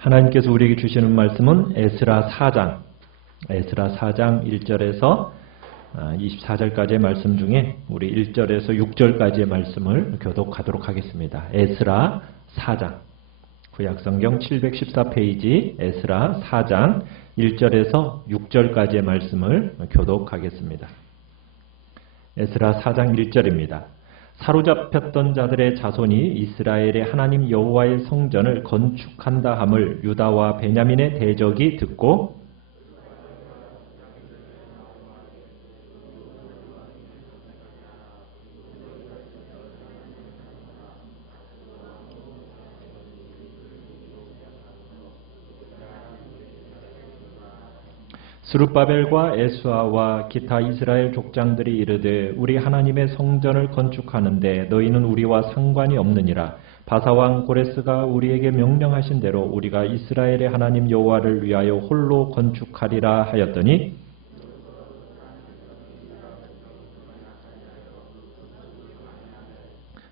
하나님께서 우리에게 주시는 말씀은 에스라 4장 1절에서 24절까지의 말씀 중에 우리 1절에서 6절까지의 말씀을 교독하도록 하겠습니다. 에스라 4장 구약성경 714페이지 에스라 4장 1절에서 6절까지의 말씀을 교독하겠습니다. 에스라 4장 1절입니다. 사로잡혔던 자들의 자손이 이스라엘의 하나님 여호와의 성전을 건축한다 함을 유다와 베냐민의 대적이 듣고 스룹바벨과 에스아와 기타 이스라엘 족장들이 이르되 우리 하나님의 성전을 건축하는데 너희는 우리와 상관이 없느니라. 바사왕 고레스가 우리에게 명령하신 대로 우리가 이스라엘의 하나님 여호와를 위하여 홀로 건축하리라 하였더니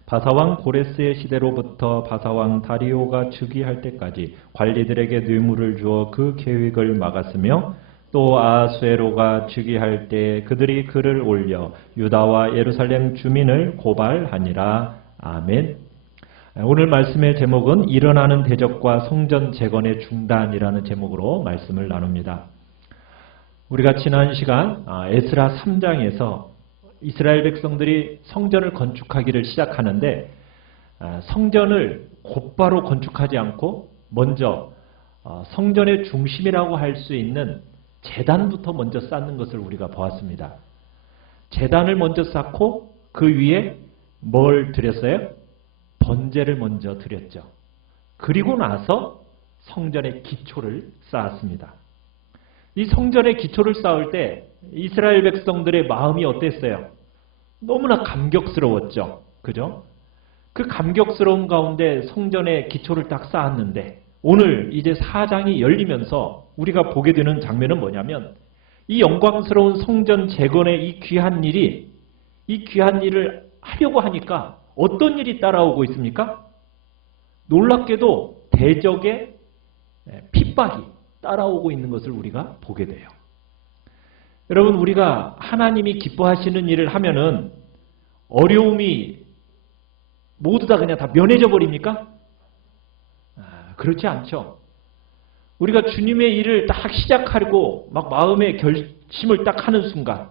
바사왕 고레스의 시대로부터 바사왕 다리오가 즉위할 때까지 관리들에게 뇌물을 주어 그 계획을 막았으며 또 아수에로가 즉위할 때 그들이 글을 올려 유다와 예루살렘 주민을 고발하니라. 아멘. 오늘 말씀의 제목은 일어나는 대적과 성전 재건의 중단이라는 제목으로 말씀을 나눕니다. 우리가 지난 시간 에스라 3장에서 이스라엘 백성들이 성전을 건축하기를 시작하는데 성전을 곧바로 건축하지 않고 먼저 성전의 중심이라고 할 수 있는 제단부터 먼저 쌓는 것을 우리가 보았습니다. 제단을 먼저 쌓고 그 위에 뭘 드렸어요? 번제를 먼저 드렸죠. 그리고 나서 성전의 기초를 쌓았습니다. 이 성전의 기초를 쌓을 때 이스라엘 백성들의 마음이 어땠어요? 너무나 감격스러웠죠. 그죠? 그 감격스러운 가운데 성전의 기초를 딱 쌓았는데 오늘 이제 4장이 열리면서 우리가 보게 되는 장면은 뭐냐면 이 영광스러운 성전 재건의 이 귀한 일을 하려고 하니까 어떤 일이 따라오고 있습니까? 놀랍게도 대적의 핍박이 따라오고 있는 것을 우리가 보게 돼요. 여러분, 우리가 하나님이 기뻐하시는 일을 하면은 어려움이 모두 다 그냥 다 면해져 버립니까? 그렇지 않죠. 우리가 주님의 일을 딱 시작하려고 막 마음의 결심을 딱 하는 순간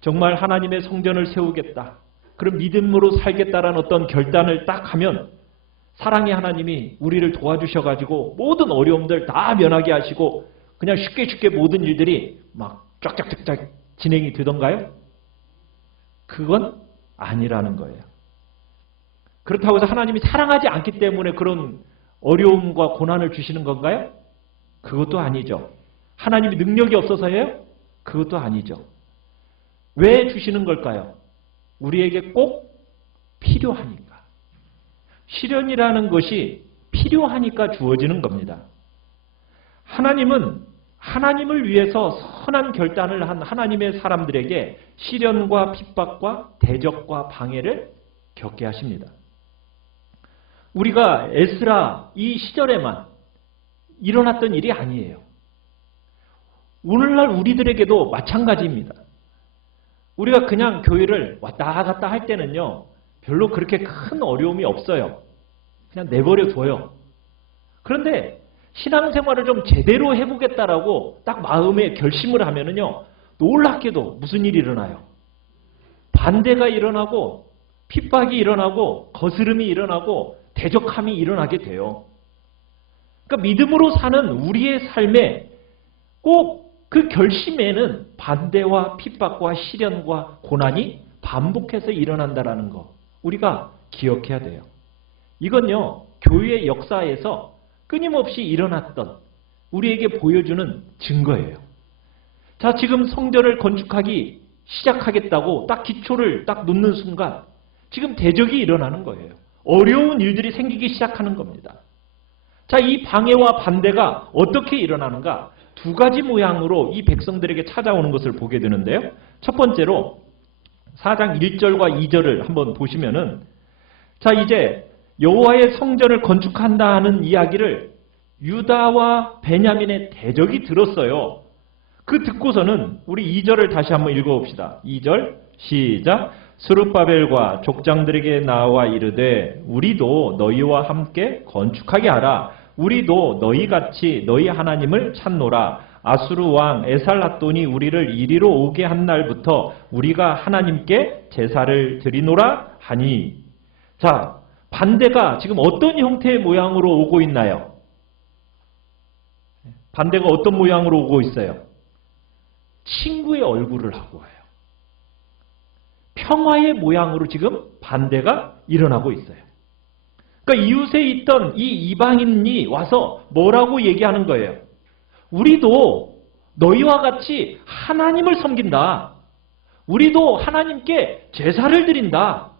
정말 하나님의 성전을 세우겠다. 그런 믿음으로 살겠다라는 어떤 결단을 딱 하면 사랑의 하나님이 우리를 도와주셔가지고 모든 어려움들 다 면하게 하시고 그냥 쉽게 모든 일들이 막 쫙쫙쫙쫙 진행이 되던가요? 그건 아니라는 거예요. 그렇다고 해서 하나님이 사랑하지 않기 때문에 그런 어려움과 고난을 주시는 건가요? 그것도 아니죠. 하나님이 능력이 없어서예요? 그것도 아니죠. 왜 주시는 걸까요? 우리에게 꼭 필요하니까. 시련이라는 것이 필요하니까 주어지는 겁니다. 하나님은 하나님을 위해서 선한 결단을 한 하나님의 사람들에게 시련과 핍박과 대적과 방해를 겪게 하십니다. 우리가 에스라 이 시절에만 일어났던 일이 아니에요. 오늘날 우리들에게도 마찬가지입니다. 우리가 그냥 교회를 왔다 갔다 할 때는요, 별로 그렇게 큰 어려움이 없어요. 그냥 내버려 둬요. 그런데 신앙생활을 좀 제대로 해보겠다라고 딱 마음에 결심을 하면은요, 놀랍게도 무슨 일이 일어나요? 반대가 일어나고, 핍박이 일어나고, 거스름이 일어나고, 대적함이 일어나게 돼요. 그러니까 믿음으로 사는 우리의 삶에 꼭 그 결심에는 반대와 핍박과 시련과 고난이 반복해서 일어난다라는 거 우리가 기억해야 돼요. 이건요, 교회의 역사에서 끊임없이 일어났던 우리에게 보여주는 증거예요. 자, 지금 성전을 건축하기 시작하겠다고 딱 기초를 딱 놓는 순간 지금 대적이 일어나는 거예요. 어려운 일들이 생기기 시작하는 겁니다. 자, 이 방해와 반대가 어떻게 일어나는가? 두 가지 모양으로 이 백성들에게 찾아오는 것을 보게 되는데요. 첫 번째로 4장 1절과 2절을 한번 보시면은 자, 이제 여호와의 성전을 건축한다 하는 이야기를 유다와 베냐민의 대적이 들었어요. 그 듣고서는 우리 2절을 다시 한번 읽어봅시다. 2절 시작. 스룹바벨과 족장들에게 나와 이르되 우리도 너희와 함께 건축하게 하라. 우리도 너희같이 너희 하나님을 찾노라. 아수르 왕 에살핫돈이 우리를 이리로 오게 한 날부터 우리가 하나님께 제사를 드리노라 하니. 자, 반대가 지금 어떤 형태의 모양으로 오고 있나요? 반대가 어떤 모양으로 오고 있어요? 친구의 얼굴을 하고 와요. 평화의 모양으로 지금 반대가 일어나고 있어요. 그러니까 이웃에 있던 이 이방인이 와서 뭐라고 얘기하는 거예요? 우리도 너희와 같이 하나님을 섬긴다. 우리도 하나님께 제사를 드린다.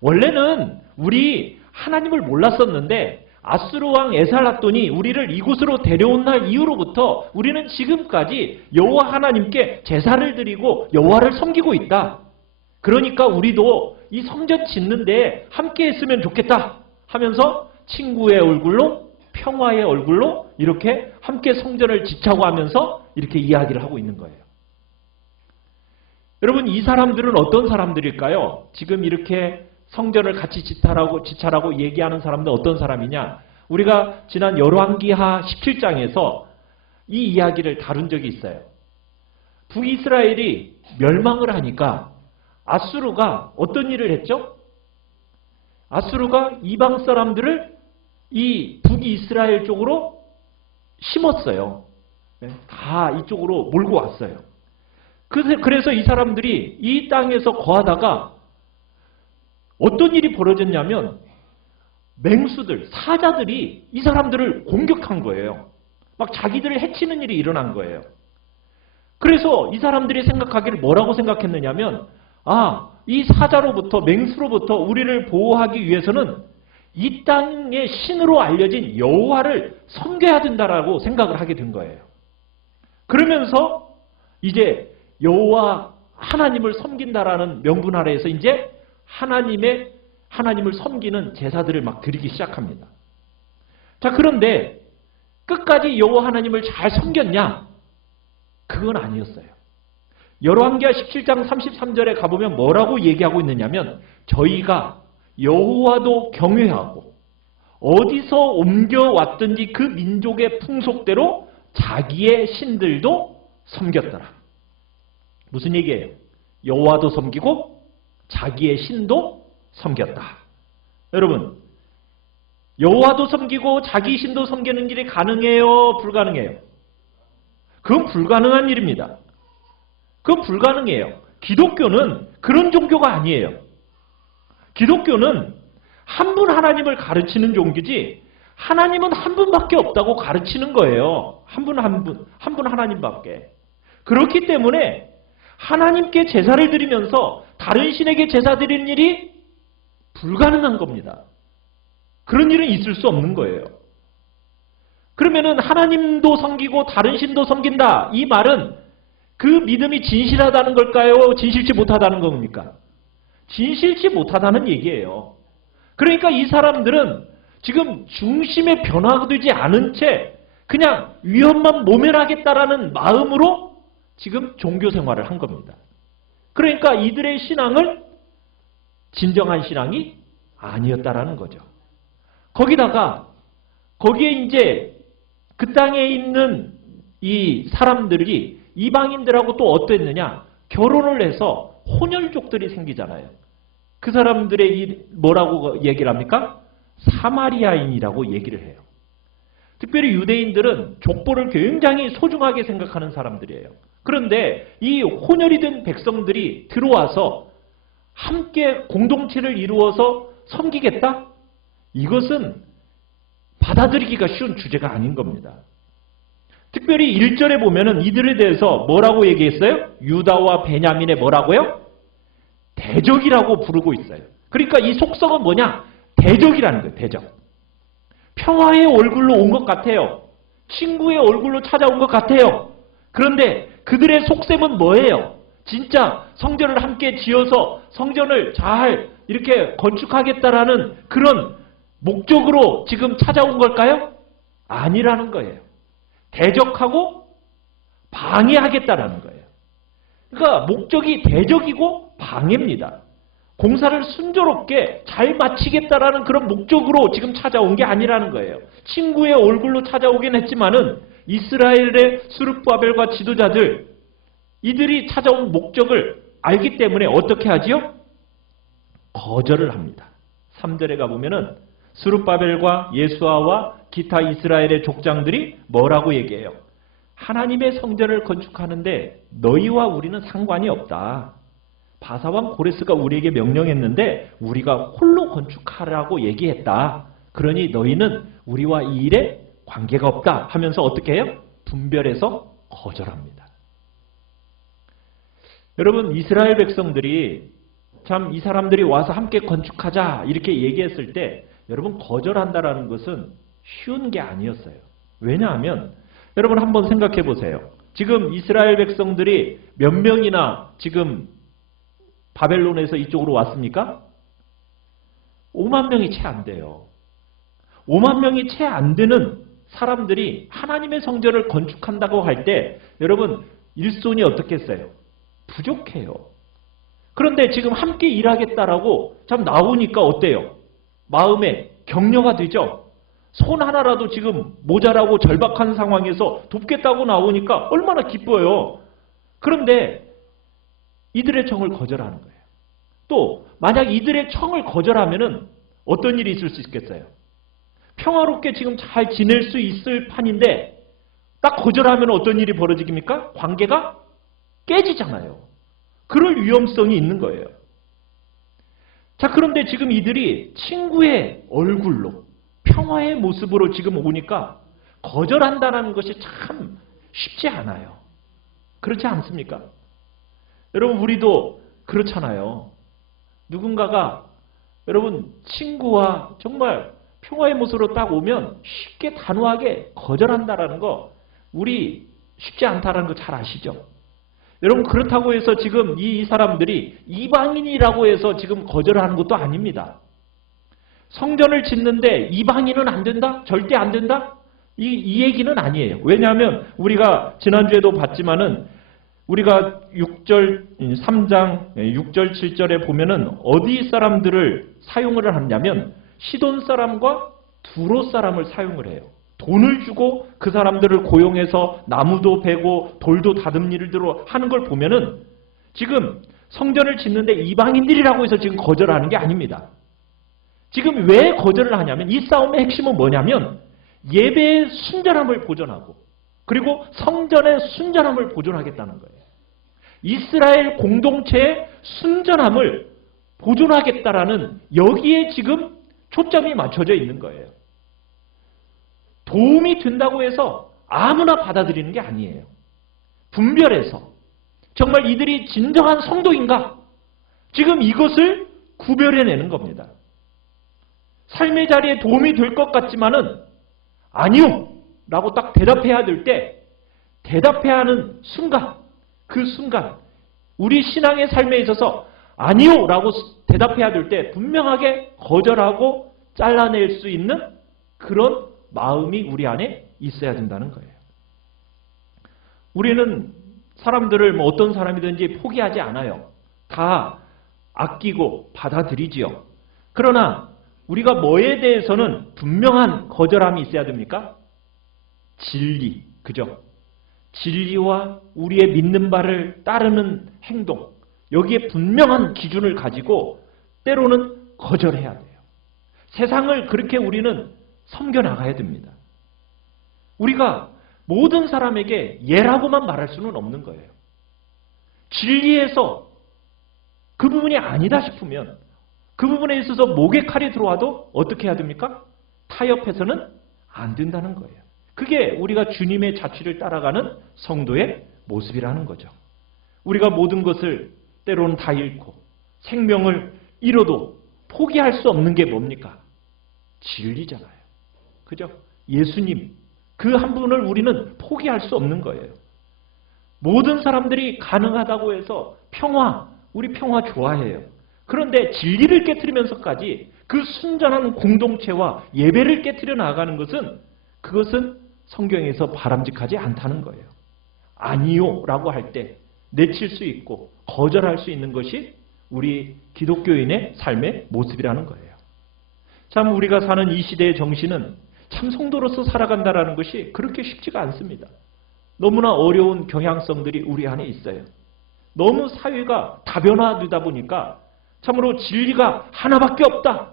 원래는 우리 하나님을 몰랐었는데 아수르 왕 에살핫돈이 우리를 이곳으로 데려온 날 이후로부터 우리는 지금까지 여호와 하나님께 제사를 드리고 여호와를 섬기고 있다. 그러니까 우리도 이 성전 짓는데 함께 했으면 좋겠다 하면서 친구의 얼굴로, 평화의 얼굴로 이렇게 함께 성전을 짓자고 하면서 이렇게 이야기를 하고 있는 거예요. 여러분, 이 사람들은 어떤 사람들일까요? 지금 이렇게 성전을 같이 짓자라고 얘기하는 사람들은 어떤 사람이냐? 우리가 지난 열왕기하 17장에서 이 이야기를 다룬 적이 있어요. 북이스라엘이 멸망을 하니까 아수르가 어떤 일을 했죠? 아수르가 이방 사람들을 이 북이스라엘 쪽으로 심었어요. 다 이쪽으로 몰고 왔어요. 그래서 이 사람들이 이 땅에서 거하다가 어떤 일이 벌어졌냐면 맹수들, 사자들이 이 사람들을 공격한 거예요. 막 자기들을 해치는 일이 일어난 거예요. 그래서 이 사람들이 생각하기를 뭐라고 생각했느냐면 이 사자로부터, 맹수로부터 우리를 보호하기 위해서는 이 땅의 신으로 알려진 여호와를 섬겨야 된다라고 생각을 하게 된 거예요. 그러면서 이제 여호와 하나님을 섬긴다라는 명분 아래에서 이제 하나님을 섬기는 제사들을 막 드리기 시작합니다. 자, 그런데 끝까지 여호와 하나님을 잘 섬겼냐? 그건 아니었어요. 열왕기하 17장 33절에 가보면 뭐라고 얘기하고 있느냐면 저희가 여호와도 경외하고 어디서 옮겨왔든지 그 민족의 풍속대로 자기의 신들도 섬겼더라. 무슨 얘기예요? 여호와도 섬기고 자기의 신도 섬겼다. 여러분, 여호와도 섬기고 자기 신도 섬기는 일이 가능해요? 불가능해요? 그건 불가능한 일입니다. 그건 불가능해요. 기독교는 그런 종교가 아니에요. 기독교는 한 분 하나님을 가르치는 종교지 하나님은 한 분밖에 없다고 가르치는 거예요. 한 분 하나님밖에. 그렇기 때문에 하나님께 제사를 드리면서 다른 신에게 제사 드리는 일이 불가능한 겁니다. 그런 일은 있을 수 없는 거예요. 그러면은 하나님도 섬기고 다른 신도 섬긴다. 이 말은 그 믿음이 진실하다는 걸까요? 진실치 못하다는 겁니까? 진실치 못하다는 얘기예요. 그러니까 이 사람들은 지금 중심에 변화가 되지 않은 채 그냥 위험만 모면하겠다라는 마음으로 지금 종교 생활을 한 겁니다. 그러니까 이들의 신앙을 진정한 신앙이 아니었다라는 거죠. 거기에 이제 그 땅에 있는 이 사람들이 이방인들하고 또 어땠느냐? 결혼을 해서 혼혈족들이 생기잖아요. 그 사람들의 뭐라고 얘기를 합니까? 사마리아인이라고 얘기를 해요. 특별히 유대인들은 족보를 굉장히 소중하게 생각하는 사람들이에요. 그런데 이 혼혈이 된 백성들이 들어와서 함께 공동체를 이루어서 섬기겠다? 이것은 받아들이기가 쉬운 주제가 아닌 겁니다. 특별히 1절에 보면은 이들에 대해서 뭐라고 얘기했어요? 유다와 베냐민의 뭐라고요? 대적이라고 부르고 있어요. 그러니까 이 속성은 뭐냐? 대적이라는 거예요. 대적. 평화의 얼굴로 온 것 같아요. 친구의 얼굴로 찾아온 것 같아요. 그런데 그들의 속셈은 뭐예요? 진짜 성전을 함께 지어서 성전을 잘 이렇게 건축하겠다라는 그런 목적으로 지금 찾아온 걸까요? 아니라는 거예요. 대적하고 방해하겠다라는 거예요. 그러니까 목적이 대적이고 방해입니다. 공사를 순조롭게 잘 마치겠다라는 그런 목적으로 지금 찾아온 게 아니라는 거예요. 친구의 얼굴로 찾아오긴 했지만은 이스라엘의 스룹바벨과 지도자들, 이들이 찾아온 목적을 알기 때문에 어떻게 하지요? 거절을 합니다. 3절에 가보면은 스룹바벨과 예수아와 기타 이스라엘의 족장들이 뭐라고 얘기해요? 하나님의 성전을 건축하는데 너희와 우리는 상관이 없다. 바사왕 고레스가 우리에게 명령했는데 우리가 홀로 건축하라고 얘기했다. 그러니 너희는 우리와 이 일에 관계가 없다 하면서 어떻게 해요? 분별해서 거절합니다. 여러분, 이스라엘 백성들이 참 이 사람들이 와서 함께 건축하자 이렇게 얘기했을 때 여러분, 거절한다라는 것은 쉬운 게 아니었어요. 왜냐하면 여러분 한번 생각해 보세요. 지금 이스라엘 백성들이 몇 명이나 지금 바벨론에서 이쪽으로 왔습니까? 5만 명이 채 안 돼요. 5만 명이 채 안 되는 사람들이 하나님의 성전을 건축한다고 할 때 여러분, 일손이 어떻겠어요? 부족해요. 그런데 지금 함께 일하겠다라고 참 나오니까 어때요? 마음에 격려가 되죠? 손 하나라도 지금 모자라고 절박한 상황에서 돕겠다고 나오니까 얼마나 기뻐요. 그런데 이들의 청을 거절하는 거예요. 또 만약 이들의 청을 거절하면은 어떤 일이 있을 수 있겠어요? 평화롭게 지금 잘 지낼 수 있을 판인데 딱 거절하면 어떤 일이 벌어집니까? 관계가 깨지잖아요. 그럴 위험성이 있는 거예요. 자, 그런데 지금 이들이 친구의 얼굴로 평화의 모습으로 지금 오니까 거절한다는 것이 참 쉽지 않아요. 그렇지 않습니까? 여러분, 우리도 그렇잖아요. 누군가가 여러분 친구와 정말 평화의 모습으로 딱 오면 쉽게 단호하게 거절한다라는 거 우리 쉽지 않다라는 거 잘 아시죠? 여러분, 그렇다고 해서 지금 이 사람들이 이방인이라고 해서 지금 거절하는 것도 아닙니다. 성전을 짓는데 이방인은 안 된다? 절대 안 된다? 이 얘기는 아니에요. 왜냐하면 우리가 지난주에도 봤지만은 우리가 3장 6절 7절에 보면은 어디 사람들을 사용을 하냐면 시돈 사람과 두로 사람을 사용을 해요. 돈을 주고 그 사람들을 고용해서 나무도 베고 돌도 다듬일들로 하는 걸 보면은 지금 성전을 짓는데 이방인들이라고 해서 지금 거절하는 게 아닙니다. 지금 왜 거절을 하냐면 이 싸움의 핵심은 뭐냐면 예배의 순전함을 보존하고 그리고 성전의 순전함을 보존하겠다는 거예요. 이스라엘 공동체의 순전함을 보존하겠다라는 여기에 지금 초점이 맞춰져 있는 거예요. 도움이 된다고 해서 아무나 받아들이는 게 아니에요. 분별해서 정말 이들이 진정한 성도인가? 지금 이것을 구별해내는 겁니다. 삶의 자리에 도움이 될 것 같지만은 아니요! 라고 딱 대답해야 될 때 대답해야 하는 순간, 그 순간 우리 신앙의 삶에 있어서 아니요! 라고 대답해야 될 때 분명하게 거절하고 잘라낼 수 있는 그런 마음이 우리 안에 있어야 된다는 거예요. 우리는 사람들을 어떤 사람이든지 포기하지 않아요. 다 아끼고 받아들이지요. 그러나 우리가 뭐에 대해서는 분명한 거절함이 있어야 됩니까? 진리, 그죠? 진리와 우리의 믿는 바를 따르는 행동, 여기에 분명한 기준을 가지고 때로는 거절해야 돼요. 세상을 그렇게 우리는 섬겨나가야 됩니다. 우리가 모든 사람에게 예라고만 말할 수는 없는 거예요. 진리에서 그 부분이 아니다 싶으면 그 부분에 있어서 목에 칼이 들어와도 어떻게 해야 됩니까? 타협해서는 안 된다는 거예요. 그게 우리가 주님의 자취를 따라가는 성도의 모습이라는 거죠. 우리가 모든 것을 때로는 다 잃고 생명을 잃어도 포기할 수 없는 게 뭡니까? 진리잖아요. 그죠? 예수님, 그 한 분을 우리는 포기할 수 없는 거예요. 모든 사람들이 가능하다고 해서 평화, 우리 평화 좋아해요. 그런데 진리를 깨트리면서까지 그 순전한 공동체와 예배를 깨트려 나가는 것은 그것은 성경에서 바람직하지 않다는 거예요. 아니요 라고 할 때 내칠 수 있고 거절할 수 있는 것이 우리 기독교인의 삶의 모습이라는 거예요. 참 우리가 사는 이 시대의 정신은 참 성도로서 살아간다는 것이 그렇게 쉽지가 않습니다. 너무나 어려운 경향성들이 우리 안에 있어요. 너무 사회가 다변화되다 보니까 참으로 진리가 하나밖에 없다.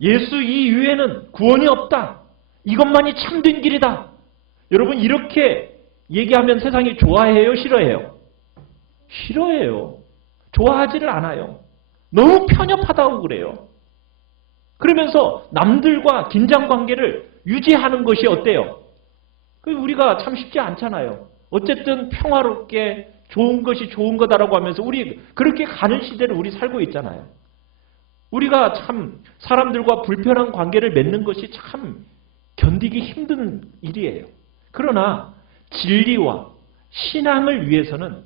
예수 이외에는 구원이 없다. 이것만이 참된 길이다. 여러분 이렇게 얘기하면 세상이 좋아해요? 싫어해요? 싫어해요. 좋아하지를 않아요. 너무 편협하다고 그래요. 그러면서 남들과 긴장관계를 유지하는 것이 어때요? 우리가 참 쉽지 않잖아요. 어쨌든 평화롭게 좋은 것이 좋은 거다라고 하면서 우리 그렇게 가는 시대를 우리 살고 있잖아요. 우리가 참 사람들과 불편한 관계를 맺는 것이 참 견디기 힘든 일이에요. 그러나 진리와 신앙을 위해서는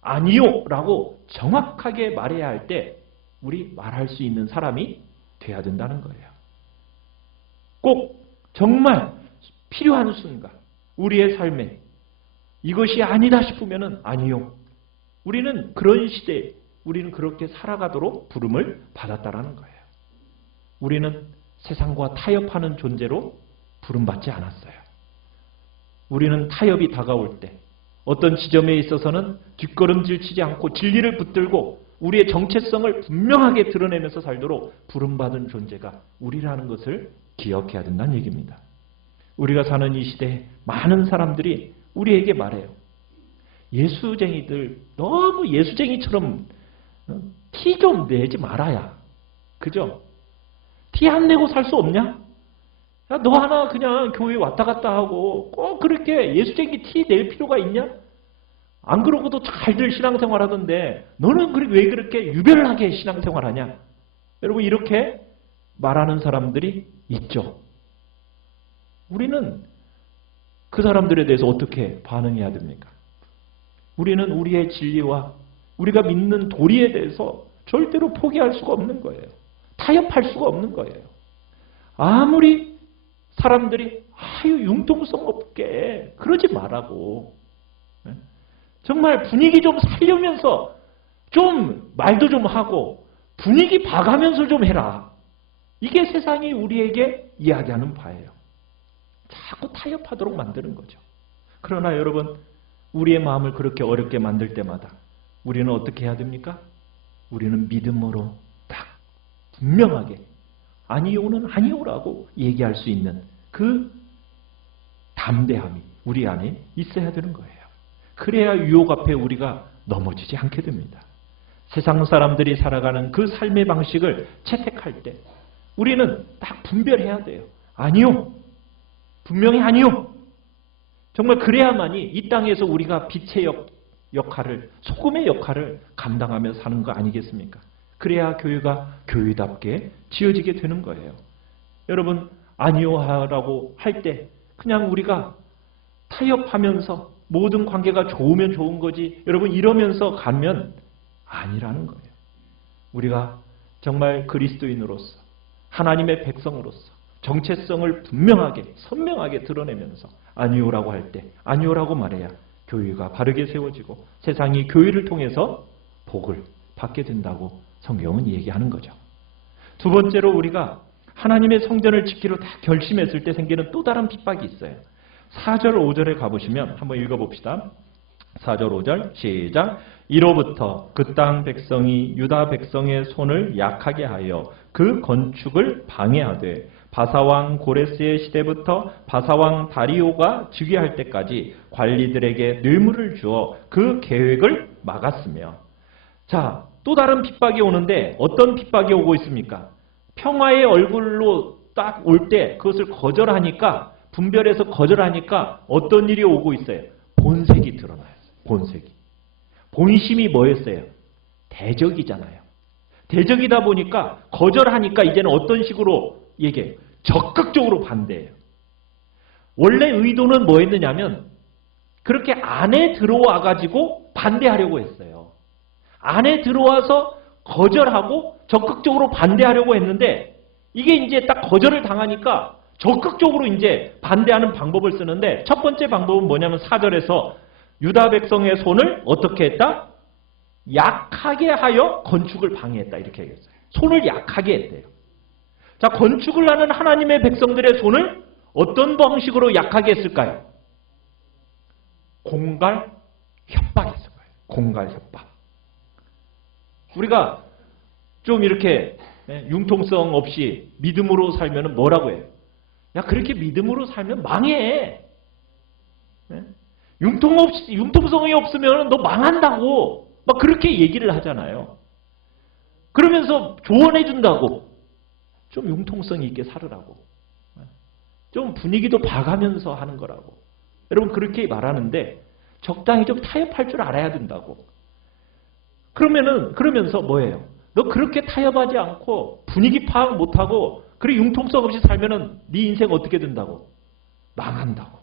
아니요 라고 정확하게 말해야 할 때 우리 말할 수 있는 사람이 돼야 된다는 거예요. 꼭 정말 필요한 순간 우리의 삶에 이것이 아니다 싶으면 아니요. 우리는 그런 시대에 우리는 그렇게 살아가도록 부름을 받았다라는 거예요. 우리는 세상과 타협하는 존재로 부름받지 않았어요. 우리는 타협이 다가올 때 어떤 지점에 있어서는 뒷걸음질 치지 않고 진리를 붙들고 우리의 정체성을 분명하게 드러내면서 살도록 부름받은 존재가 우리라는 것을 기억해야 된다는 얘기입니다. 우리가 사는 이 시대에 많은 사람들이 우리에게 말해요. 예수쟁이들 너무 예수쟁이처럼 티 좀 내지 말아야. 그죠? 티 안 내고 살 수 없냐? 야, 너 하나 그냥 교회 왔다 갔다 하고 꼭 그렇게 예수쟁이 티 낼 필요가 있냐? 안 그러고도 잘들 신앙생활 하던데 너는 왜 그렇게 유별나게 신앙생활 하냐? 여러분 이렇게 말하는 사람들이 있죠. 우리는 그 사람들에 대해서 어떻게 반응해야 됩니까? 우리는 우리의 진리와 우리가 믿는 도리에 대해서 절대로 포기할 수가 없는 거예요. 타협할 수가 없는 거예요. 아무리 사람들이 융통성 없게 그러지 말라고. 정말 분위기 좀 살려면서 좀 말도 좀 하고 분위기 봐가면서 좀 해라. 이게 세상이 우리에게 이야기하는 바예요. 자꾸 타협하도록 만드는 거죠. 그러나 여러분 우리의 마음을 그렇게 어렵게 만들 때마다 우리는 어떻게 해야 됩니까? 우리는 믿음으로 딱 분명하게 아니요는 아니요라고 얘기할 수 있는 그 담대함이 우리 안에 있어야 되는 거예요. 그래야 유혹 앞에 우리가 넘어지지 않게 됩니다. 세상 사람들이 살아가는 그 삶의 방식을 채택할 때 우리는 딱 분별해야 돼요. 아니요. 분명히 아니요. 정말 그래야만이 이 땅에서 우리가 빛의 역할을, 소금의 역할을 감당하며 사는 거 아니겠습니까? 그래야 교회가 교회답게 지어지게 되는 거예요. 여러분 아니요라고 할 때 그냥 우리가 타협하면서 모든 관계가 좋으면 좋은 거지 여러분 이러면서 가면 아니라는 거예요. 우리가 정말 그리스도인으로서 하나님의 백성으로서 정체성을 분명하게 선명하게 드러내면서 아니요라고 할 때 아니요라고 말해야 교회가 바르게 세워지고 세상이 교회를 통해서 복을 받게 된다고 성경은 얘기하는 거죠. 두 번째로 우리가 하나님의 성전을 짓기로 다 결심했을 때 생기는 또 다른 핍박이 있어요. 4절 5절에 가보시면 한번 읽어봅시다. 4절 5절 시작. 이로부터 그 땅 백성이 유다 백성의 손을 약하게 하여 그 건축을 방해하되 바사왕 고레스의 시대부터 바사왕 다리오가 즉위할 때까지 관리들에게 뇌물을 주어 그 계획을 막았으며. 자, 또 다른 핍박이 오는데 어떤 핍박이 오고 있습니까? 평화의 얼굴로 딱 올 때 그것을 거절하니까 분별해서 거절하니까 어떤 일이 오고 있어요? 본색이 드러나요. 본색이. 본심이 뭐였어요? 대적이잖아요. 대적이다 보니까 거절하니까 이제는 어떤 식으로 얘기해요? 적극적으로 반대해요. 원래 의도는 뭐였느냐면 그렇게 안에 들어와 가지고 반대하려고 했어요. 안에 들어와서 거절하고 적극적으로 반대하려고 했는데 이게 이제 딱 거절을 당하니까 적극적으로 이제 반대하는 방법을 쓰는데 첫 번째 방법은 뭐냐면 4절에서 유다 백성의 손을 어떻게 했다? 약하게 하여 건축을 방해했다. 이렇게 얘기했어요. 손을 약하게 했대요. 자, 건축을 하는 하나님의 백성들의 손을 어떤 방식으로 약하게 했을까요? 공갈 협박했을 거예요. 공갈 협박. 우리가 좀 이렇게 융통성 없이 믿음으로 살면 뭐라고 해요? 야, 그렇게 믿음으로 살면 망해. 융통성이 없으면 너 망한다고. 막 그렇게 얘기를 하잖아요. 그러면서 조언해 준다고. 좀 융통성 있게 살으라고. 좀 분위기도 봐가면서 하는 거라고. 여러분 그렇게 말하는데 적당히 좀 타협할 줄 알아야 된다고. 그러면서 뭐예요? 너 그렇게 타협하지 않고 분위기 파악 못하고 그리고 융통성 없이 살면은 네 인생 어떻게 된다고? 망한다고.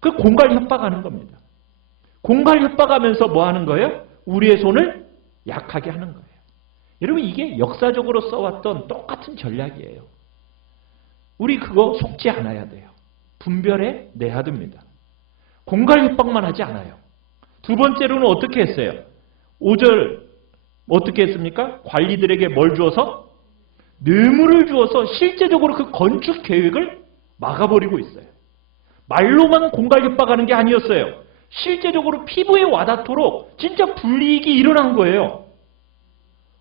그 공갈 협박하는 겁니다. 공갈 협박하면서 뭐 하는 거예요? 우리의 손을 약하게 하는 거예요. 여러분 이게 역사적으로 써왔던 똑같은 전략이에요. 우리 그거 속지 않아야 돼요. 분별해 내야 됩니다. 공갈 협박만 하지 않아요. 두 번째로는 어떻게 했어요? 5절 어떻게 했습니까? 관리들에게 뭘 주어서? 뇌물을 주어서 실제적으로 그 건축 계획을 막아버리고 있어요. 말로만 공갈 협박하는 게 아니었어요. 실제적으로 피부에 와닿도록 진짜 불이익이 일어난 거예요.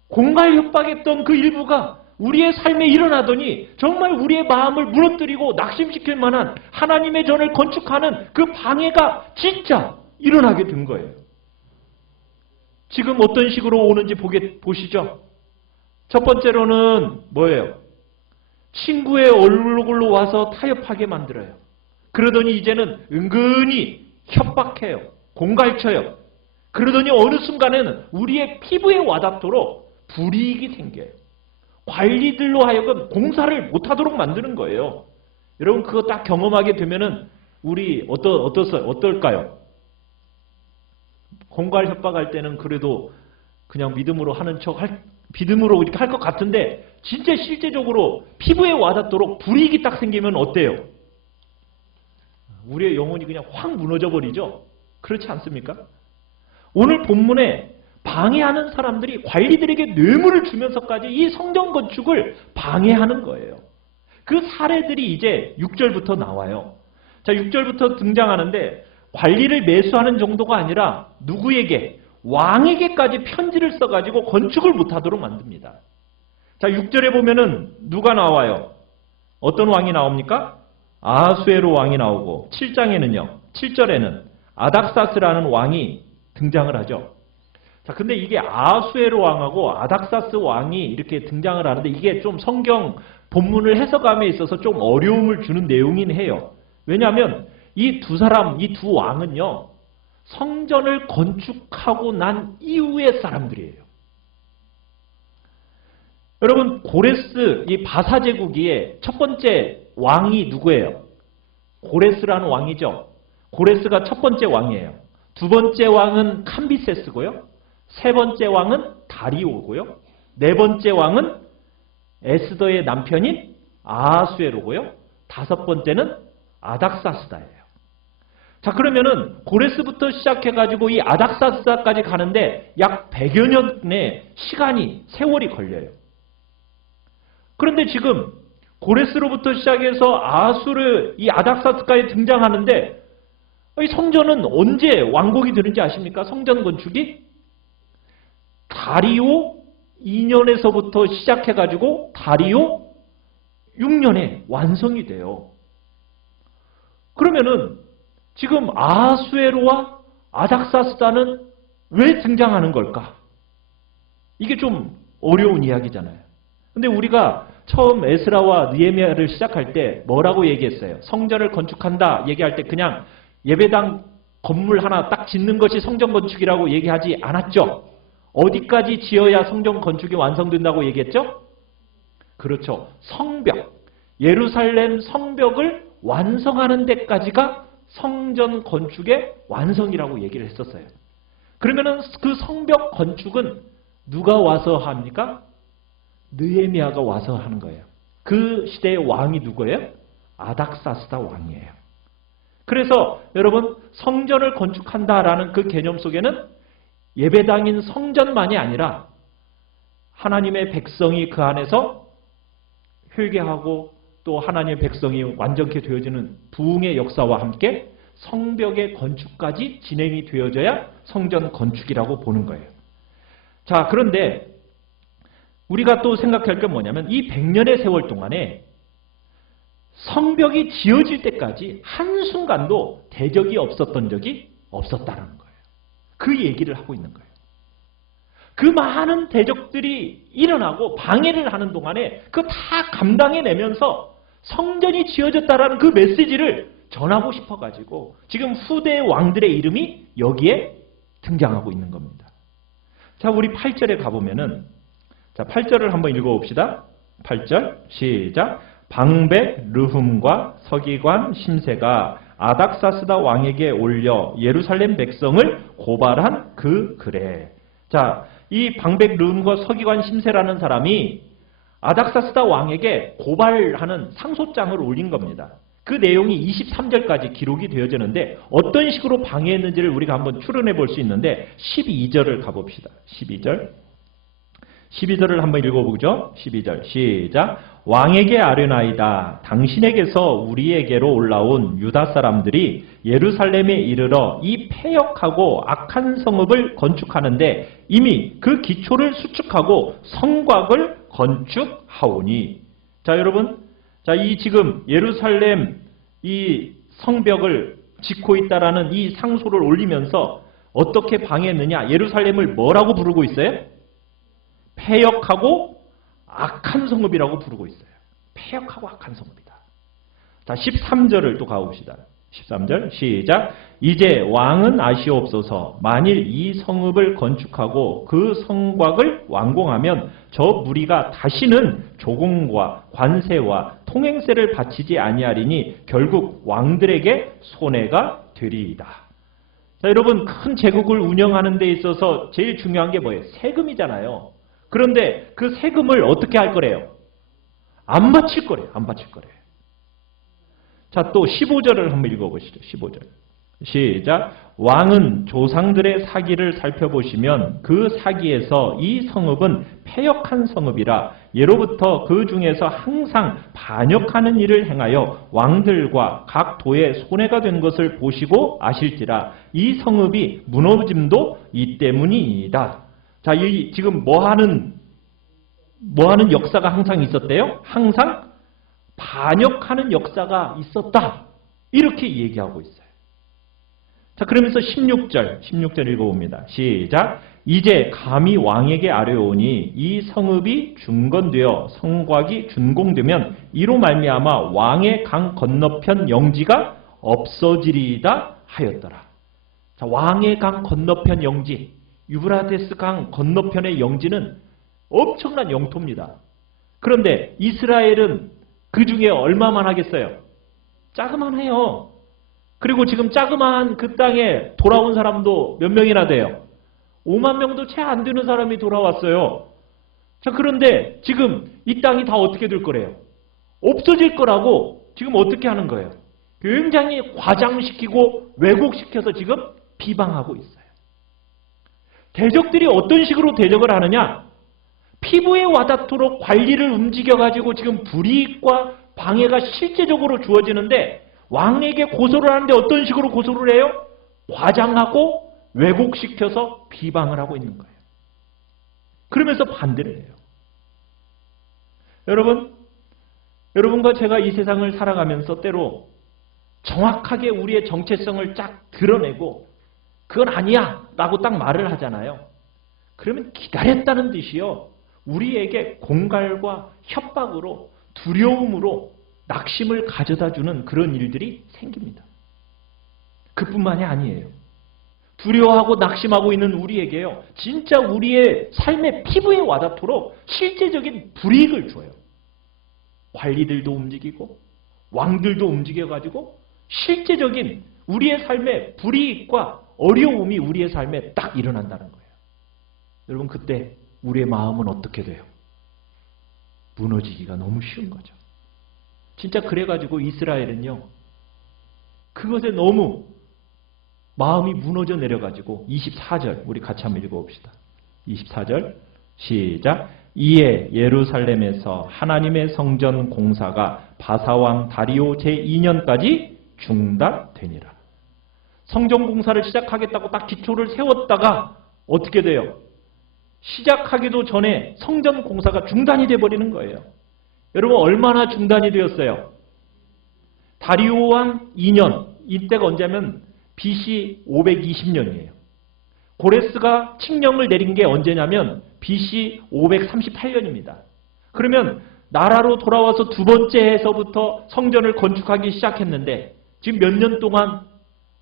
공갈 협박했던 그 일부가 우리의 삶에 일어나더니 정말 우리의 마음을 무너뜨리고 낙심시킬 만한 하나님의 전을 건축하는 그 방해가 진짜 일어나게 된 거예요. 지금 어떤 식으로 오는지 보시죠. 첫 번째로는 뭐예요? 친구의 얼굴로 와서 타협하게 만들어요. 그러더니 이제는 은근히 협박해요. 공갈쳐요. 그러더니 어느 순간에는 우리의 피부에 와닿도록 불이익이 생겨요. 관리들로 하여금 공사를 못하도록 만드는 거예요. 여러분 그거 딱 경험하게 되면은 우리 어떨까요? 공갈 협박할 때는 그래도 그냥 믿음으로 하는 믿음으로 이렇게 할 것 같은데 진짜 실제적으로 피부에 와닿도록 불이익이 딱 생기면 어때요? 우리의 영혼이 그냥 확 무너져 버리죠? 그렇지 않습니까? 오늘 본문에 방해하는 사람들이 관리들에게 뇌물을 주면서까지 이 성전 건축을 방해하는 거예요. 그 사례들이 이제 6절부터 나와요. 자, 6절부터 등장하는데 관리를 매수하는 정도가 아니라 누구에게? 왕에게까지 편지를 써가지고 건축을 못하도록 만듭니다. 자, 6절에 보면은 누가 나와요? 어떤 왕이 나옵니까? 아하수에로 왕이 나오고 7절에는 아닥사스라는 왕이 등장을 하죠. 자, 근데 이게 아하수에로 왕하고 아닥사스 왕이 이렇게 등장을 하는데 이게 좀 성경 본문을 해석함에 있어서 좀 어려움을 주는 내용이긴 해요. 왜냐하면 이 두 왕은요, 성전을 건축하고 난 이후의 사람들이에요. 여러분, 고레스, 이 바사 제국의 첫 번째 왕이 누구예요? 고레스라는 왕이죠. 고레스가 첫 번째 왕이에요. 두 번째 왕은 캄비세스고요. 세 번째 왕은 다리오고요. 네 번째 왕은 에스더의 남편인 아하수에로고요. 다섯 번째는 아닥사스다예요. 자, 그러면은 고레스부터 시작해가지고 이 아닥사스다까지 가는데 약 100여 년의 세월이 걸려요. 그런데 지금 고레스로부터 시작해서 아하수르 이 아닥사스까지 등장하는데 이 성전은 언제 완공이 되는지 아십니까? 성전 건축이 다리오 2년에서부터 시작해가지고 다리오 6년에 완성이 돼요. 그러면은 지금 아하수에로와 아닥사스다는 왜 등장하는 걸까? 이게 좀 어려운 이야기잖아요. 근데 우리가 처음 에스라와 느헤미야를 시작할 때 뭐라고 얘기했어요? 성전을 건축한다 얘기할 때 그냥 예배당 건물 하나 딱 짓는 것이 성전 건축이라고 얘기하지 않았죠? 어디까지 지어야 성전 건축이 완성된다고 얘기했죠? 그렇죠. 성벽, 예루살렘 성벽을 완성하는 데까지가 성전 건축의 완성이라고 얘기를 했었어요. 그러면은 그 성벽 건축은 누가 와서 합니까? 느헤미야가 와서 하는 거예요. 그 시대의 왕이 누구예요? 아닥사스다 왕이에요. 그래서 여러분 성전을 건축한다라는 그 개념 속에는 예배당인 성전만이 아니라 하나님의 백성이 그 안에서 회개하고 또 하나님의 백성이 완전케 되어지는 부흥의 역사와 함께 성벽의 건축까지 진행이 되어져야 성전 건축이라고 보는 거예요. 자, 그런데 우리가 또 생각할 게 뭐냐면 이 100년의 세월 동안에 성벽이 지어질 때까지 한순간도 대적이 없었던 적이 없었다는 거예요. 그 얘기를 하고 있는 거예요. 그 많은 대적들이 일어나고 방해를 하는 동안에 그거 다 감당해내면서 성전이 지어졌다라는 그 메시지를 전하고 싶어가지고 지금 후대 왕들의 이름이 여기에 등장하고 있는 겁니다. 자, 우리 8절에 가보면은, 자, 8절을 한번 읽어봅시다. 8절, 시작. 방백 르훔과 서기관 심세가 아닥사스다 왕에게 올려 예루살렘 백성을 고발한 그 글에. 자, 이 방백 르훔과 서기관 심세라는 사람이 아닥사스다 왕에게 고발하는 상소장을 올린 겁니다. 그 내용이 23절까지 기록이 되어지는데 어떤 식으로 방해했는지를 우리가 한번 추론해 볼 수 있는데 12절을 가봅시다. 12절을 한번 읽어보죠. 12절 시작. 왕에게 아뢰나이다. 당신에게서 우리에게로 올라온 유다 사람들이 예루살렘에 이르러 이 패역하고 악한 성읍을 건축하는데 이미 그 기초를 수축하고 성곽을 건축하오니. 자, 여러분, 자, 이 지금 예루살렘 이 성벽을 짓고 있다라는 이 상소를 올리면서 어떻게 방해했느냐? 예루살렘을 뭐라고 부르고 있어요? 패역하고 악한 성읍이라고 부르고 있어요. 패역하고 악한 성읍이다. 자, 13절을 또 가봅시다. 13절 시작. 이제 왕은 아시옵소서. 만일 이 성읍을 건축하고 그 성곽을 완공하면 저 무리가 다시는 조공과 관세와 통행세를 바치지 아니하리니 결국 왕들에게 손해가 되리이다. 자, 여러분, 큰 제국을 운영하는 데 있어서 제일 중요한 게 뭐예요? 세금이잖아요. 그런데 그 세금을 어떻게 할 거래요? 안 바칠 거래요. 안 바칠 거래요. 자, 또 15절을 한번 읽어보시죠. 15절. 시작. 왕은 조상들의 사기를 살펴보시면 그 사기에서 이 성읍은 패역한 성읍이라 예로부터 그 중에서 항상 반역하는 일을 행하여 왕들과 각 도에 손해가 된 것을 보시고 아실지라 이 성읍이 무너짐도 이 때문이다. 자, 이 지금 뭐하는 역사가 항상 있었대요? 항상 반역하는 역사가 있었다. 이렇게 얘기하고 있어요. 자, 그러면서 16절 읽어봅니다. 시작. 이제 감히 왕에게 아뢰오니 이 성읍이 중건되어 성곽이 준공되면 이로 말미암아 왕의 강 건너편 영지가 없어지리이다 하였더라. 자, 왕의 강 건너편 영지, 유브라데스 강 건너편의 영지는 엄청난 영토입니다. 그런데 이스라엘은 그 중에 얼마만 하겠어요? 자그만해요. 그리고 지금 자그마한 그 땅에 돌아온 사람도 몇 명이나 돼요? 5만 명도 채 안 되는 사람이 돌아왔어요. 자, 그런데 지금 이 땅이 다 어떻게 될 거래요? 없어질 거라고 지금 어떻게 하는 거예요? 굉장히 과장시키고 왜곡시켜서 지금 비방하고 있어요. 대적들이 어떤 식으로 대적을 하느냐? 피부에 와닿도록 관리를 움직여가지고 지금 불이익과 방해가 실제적으로 주어지는데 왕에게 고소를 하는데 어떤 식으로 고소를 해요? 과장하고 왜곡시켜서 비방을 하고 있는 거예요. 그러면서 반대를 해요. 여러분과 제가 이 세상을 살아가면서 때로 정확하게 우리의 정체성을 쫙 드러내고 그건 아니야 라고 딱 말을 하잖아요. 그러면 기다렸다는 뜻이요. 우리에게 공갈과 협박으로 두려움으로 낙심을 가져다주는 그런 일들이 생깁니다. 그뿐만이 아니에요. 두려워하고 낙심하고 있는 우리에게요. 진짜 우리의 삶의 피부에 와닿도록 실제적인 불이익을 줘요. 관리들도 움직이고 왕들도 움직여가지고 실제적인 우리의 삶의 불이익과 어려움이 우리의 삶에 딱 일어난다는 거예요. 여러분, 그때 우리의 마음은 어떻게 돼요? 무너지기가 너무 쉬운 거죠. 진짜 그래가지고 이스라엘은요, 그것에 너무 마음이 무너져 내려가지고 24절 우리 같이 한번 읽어봅시다. 24절 시작. 이에 예루살렘에서 하나님의 성전 공사가 바사왕 다리오 제2년까지 중단되니라. 성전 공사를 시작하겠다고 딱 기초를 세웠다가 어떻게 돼요? 시작하기도 전에 성전 공사가 중단이 돼버리는 거예요. 여러분 얼마나 중단이 되었어요? 다리오 왕 2년, 이때가 언제냐면 BC 520년이에요. 고레스가 칙령을 내린 게 언제냐면 BC 538년입니다. 그러면 나라로 돌아와서 두 번째 해서부터 성전을 건축하기 시작했는데 지금 몇 년 동안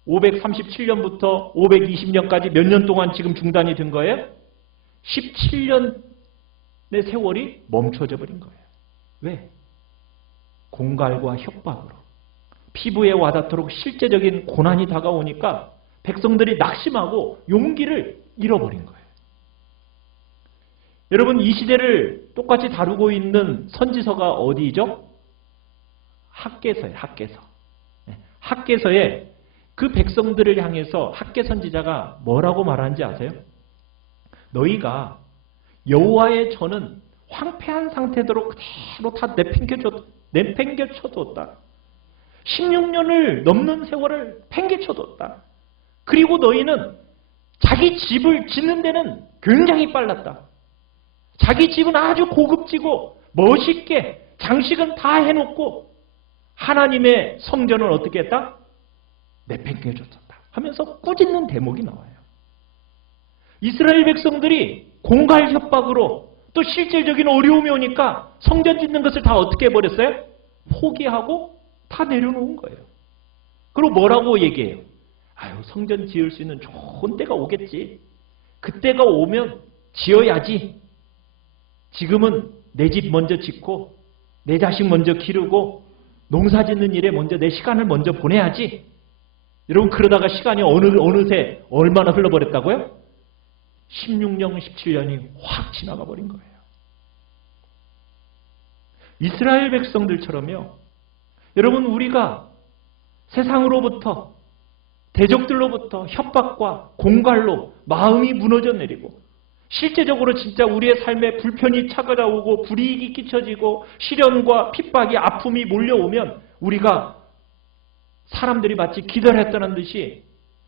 537년부터 520년까지 몇 년 동안 지금 중단이 된 거예요? 17년의 세월이 멈춰져 버린 거예요. 왜? 공갈과 협박으로. 피부에 와닿도록 실제적인 고난이 다가오니까 백성들이 낙심하고 용기를 잃어버린 거예요. 여러분 이 시대를 똑같이 다루고 있는 선지서가 어디죠? 학개서예요. 학개서. 학개서에 그 백성들을 향해서 학개 선지자가 뭐라고 말하는지 아세요? 너희가 여호와의 전은 황폐한 상태대로 그대로 다 내팽개쳐뒀다. 16년을 넘는 세월을 팽개쳐뒀다. 그리고 너희는 자기 집을 짓는 데는 굉장히 빨랐다. 자기 집은 아주 고급지고 멋있게 장식은 다 해놓고 하나님의 성전을 어떻게 했다? 내팽개쳐뒀다 하면서 꾸짖는 대목이 나와요. 이스라엘 백성들이 공갈 협박으로 또 실질적인 어려움이 오니까 성전 짓는 것을 다 어떻게 해버렸어요? 포기하고 다 내려놓은 거예요. 그리고 뭐라고 얘기해요? 아유, 성전 지을 수 있는 좋은 때가 오겠지. 그때가 오면 지어야지. 지금은 내 집 먼저 짓고 내 자식 먼저 기르고 농사 짓는 일에 먼저 내 시간을 먼저 보내야지. 여러분 그러다가 시간이 어느새 얼마나 흘러버렸다고요? 16년, 17년이 확 지나가 버린 거예요. 이스라엘 백성들처럼요. 여러분 우리가 세상으로부터 대적들로부터 협박과 공갈로 마음이 무너져 내리고 실제적으로 진짜 우리의 삶에 불편이 찾아오고 불이익이 끼쳐지고 시련과 핍박이 아픔이 몰려오면 우리가 사람들이 마치 기다렸다는 듯이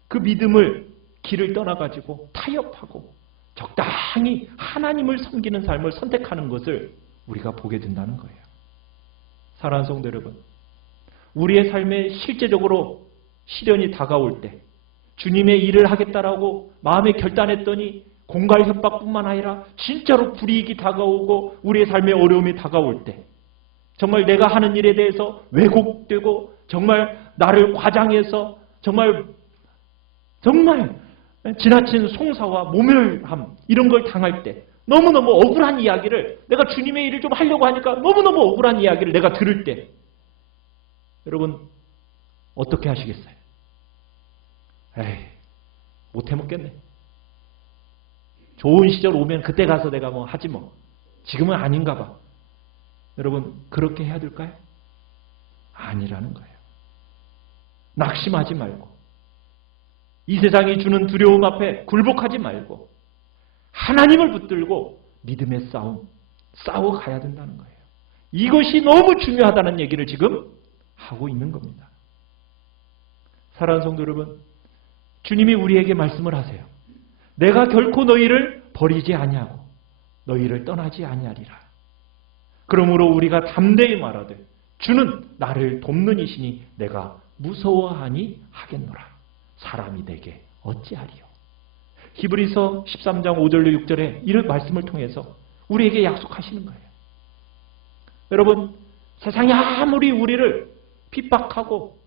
그 믿음을 길을 떠나가지고 타협하고 적당히 하나님을 섬기는 삶을 선택하는 것을 우리가 보게 된다는 거예요. 사랑하는 성도 여러분, 우리의 삶에 실제적으로 시련이 다가올 때 주님의 일을 하겠다라고 마음에 결단했더니 공갈 협박뿐만 아니라 진짜로 불이익이 다가오고 우리의 삶에 어려움이 다가올 때 정말 내가 하는 일에 대해서 왜곡되고 정말 나를 과장해서 정말 지나친 송사와 모멸함 이런 걸 당할 때 너무너무 억울한 이야기를 내가 주님의 일을 좀 하려고 하니까 너무너무 억울한 이야기를 내가 들을 때 여러분 어떻게 하시겠어요? 에이, 못 해먹겠네. 좋은 시절 오면 그때 가서 내가 뭐 하지 뭐. 지금은 아닌가 봐. 여러분 그렇게 해야 될까요? 아니라는 거예요. 낙심하지 말고 이 세상이 주는 두려움 앞에 굴복하지 말고 하나님을 붙들고 믿음의 싸움 싸워가야 된다는 거예요. 이것이 너무 중요하다는 얘기를 지금 하고 있는 겁니다. 사랑하는 성도 여러분, 주님이 우리에게 말씀을 하세요. 내가 결코 너희를 버리지 아니하고 너희를 떠나지 아니하리라. 그러므로 우리가 담대히 말하되 주는 나를 돕는 이시니 내가 무서워하니 하겠노라. 사람이 내게 어찌하리요. 히브리서 13장 5절로 6절에 이런 말씀을 통해서 우리에게 약속하시는 거예요. 여러분 세상이 아무리 우리를 핍박하고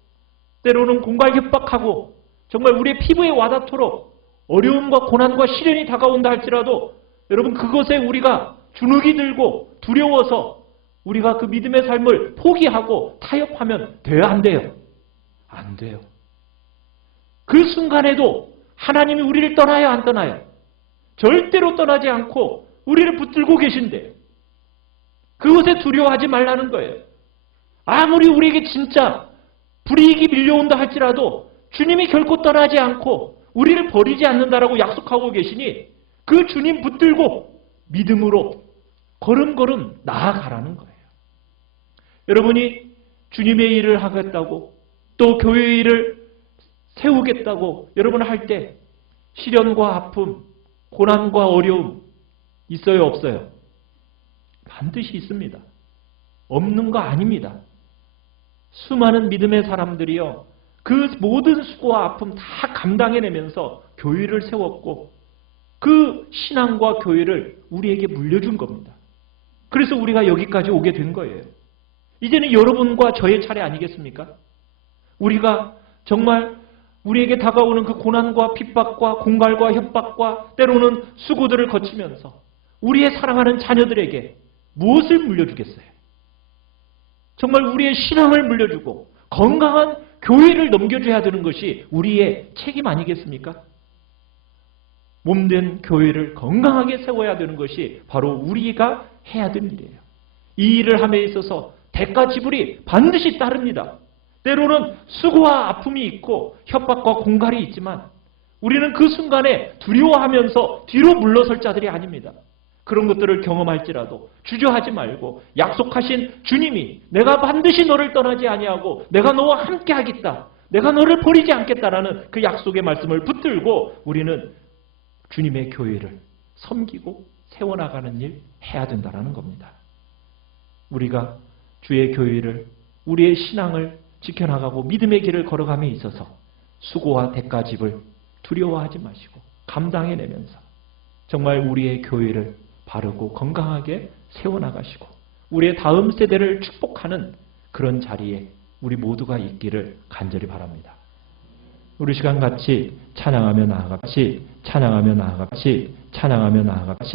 때로는 공갈 협박하고 정말 우리의 피부에 와닿도록 어려움과 고난과 시련이 다가온다 할지라도 여러분 그것에 우리가 주눅이 들고 두려워서 우리가 그 믿음의 삶을 포기하고 타협하면 돼요? 안 돼요? 안 돼요. 그 순간에도 하나님이 우리를 떠나요? 안 떠나요? 절대로 떠나지 않고 우리를 붙들고 계신데 그것에 두려워하지 말라는 거예요. 아무리 우리에게 진짜 불이익이 밀려온다 할지라도 주님이 결코 떠나지 않고 우리를 버리지 않는다라고 약속하고 계시니 그 주님 붙들고 믿음으로 걸음걸음 나아가라는 거예요. 여러분이 주님의 일을 하겠다고 또 교회의 일을 세우겠다고 여러분 할 때 시련과 아픔, 고난과 어려움 있어요, 없어요? 반드시 있습니다. 없는 거 아닙니다. 수많은 믿음의 사람들이요, 그 모든 수고와 아픔 다 감당해내면서 교회를 세웠고 그 신앙과 교회를 우리에게 물려준 겁니다. 그래서 우리가 여기까지 오게 된 거예요. 이제는 여러분과 저의 차례 아니겠습니까? 우리가 정말 우리에게 다가오는 그 고난과 핍박과 공갈과 협박과 때로는 수고들을 거치면서 우리의 사랑하는 자녀들에게 무엇을 물려주겠어요? 정말 우리의 신앙을 물려주고 건강한 교회를 넘겨줘야 되는 것이 우리의 책임 아니겠습니까? 몸된 교회를 건강하게 세워야 되는 것이 바로 우리가 해야 될 일이에요. 이 일을 함에 있어서 대가 지불이 반드시 따릅니다. 때로는 수고와 아픔이 있고 협박과 공갈이 있지만 우리는 그 순간에 두려워하면서 뒤로 물러설 자들이 아닙니다. 그런 것들을 경험할지라도 주저하지 말고 약속하신 주님이 내가 반드시 너를 떠나지 아니하고 내가 너와 함께 하겠다. 내가 너를 버리지 않겠다라는 그 약속의 말씀을 붙들고 우리는 주님의 교회를 섬기고 세워나가는 일 해야 된다는 겁니다. 우리가 주의 교회를 우리의 신앙을 지켜나가고 믿음의 길을 걸어감에 있어서 수고와 대가집을 두려워하지 마시고 감당해내면서 정말 우리의 교회를 바르고 건강하게 세워나가시고 우리의 다음 세대를 축복하는 그런 자리에 우리 모두가 있기를 간절히 바랍니다. 우리 시간 같이 찬양하며 나아가, 같이 찬양하며 나아가, 같이 찬양하며 나아가, 같이